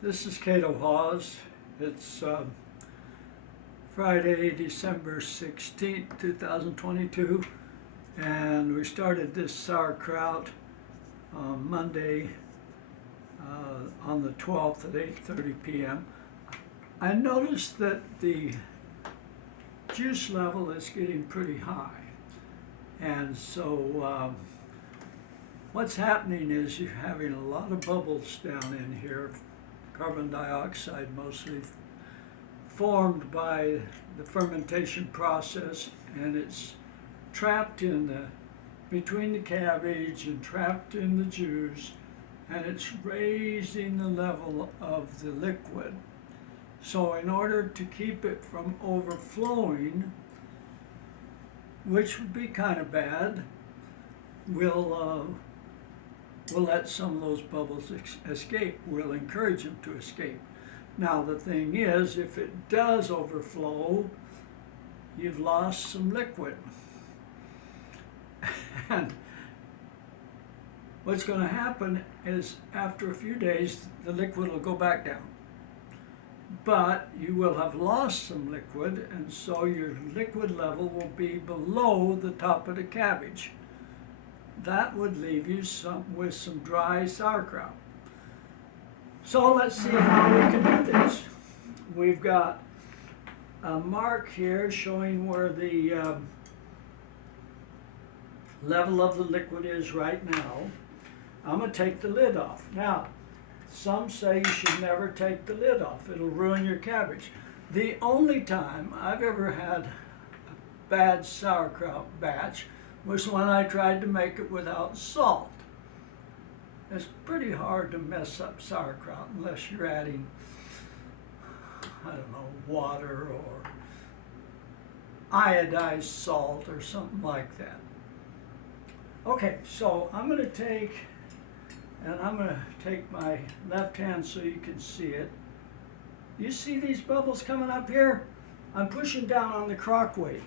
This is Cato Hawes. It's Friday, December 16th, 2022, and we started this sauerkraut on Monday on the 12th at 8:30 p.m. I noticed that the juice level is getting pretty high, and so what's happening is you're having a lot of bubbles down in here, carbon dioxide mostly, formed by the fermentation process, and it's trapped in between the cabbage and trapped in the juice, and it's raising the level of the liquid. So in order to keep it from overflowing, which would be kind of bad, we'll let some of those bubbles escape. We'll encourage them to escape. Now the thing is, if it does overflow, you've lost some liquid. And what's going to happen is after a few days, the liquid will go back down. But you will have lost some liquid, and so your liquid level will be below the top of the cabbage. That would leave you with some dry sauerkraut. So let's see how we can do this. We've got a mark here showing where the level of the liquid is right now. I'm going to take the lid off. Now, some say you should never take the lid off. It'll ruin your cabbage. The only time I've ever had a bad sauerkraut batch was when I tried to make it without salt. It's pretty hard to mess up sauerkraut unless you're adding, I don't know, water or iodized salt or something like that. Okay, so I'm going to take my left hand so you can see it. You see these bubbles coming up here? I'm pushing down on the crock weight.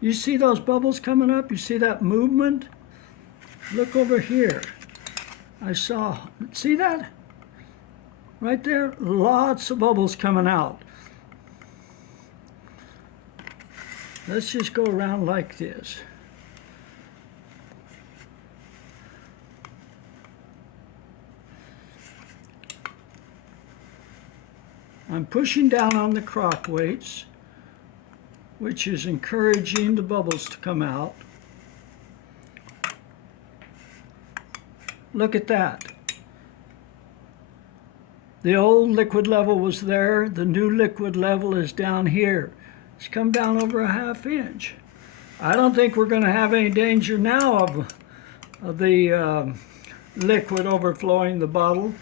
You see those bubbles coming up? You see that movement? Look over here. See that? Right there, lots of bubbles coming out. Let's just go around like this. I'm pushing down on the crock weights, which is encouraging the bubbles to come out. Look at that. The old liquid level was there. The new liquid level is down here. It's come down over a ½ inch. I don't think we're going to have any danger now of the liquid overflowing the bottle.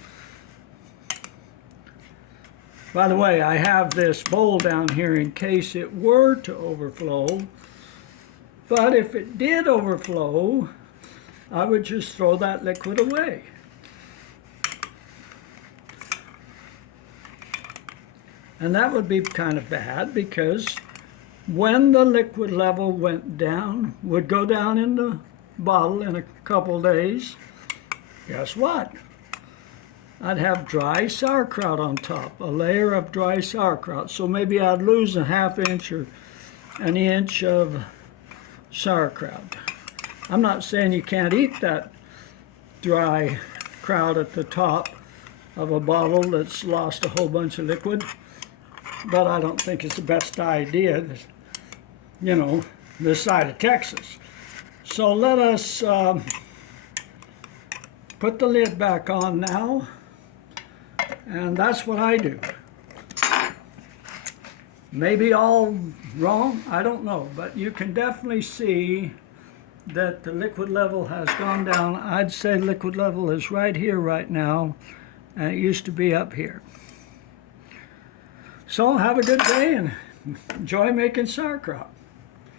By the way, I have this bowl down here in case it were to overflow. But if it did overflow, I would just throw that liquid away. And that would be kind of bad, because when the liquid level went down, would go down in the bottle in a couple days, guess what? I'd have dry sauerkraut on top, a layer of dry sauerkraut. So maybe I'd lose a ½ inch or an inch of sauerkraut. I'm not saying you can't eat that dry kraut at the top of a bottle that's lost a whole bunch of liquid, but I don't think it's the best idea, you know, this side of Texas. So let us put the lid back on now, and that's what I do. Maybe all wrong, I don't know, but you can definitely see that the liquid level has gone down. I'd say liquid level is right here right now, and it used to be up here. So have a good day and enjoy making sauerkraut.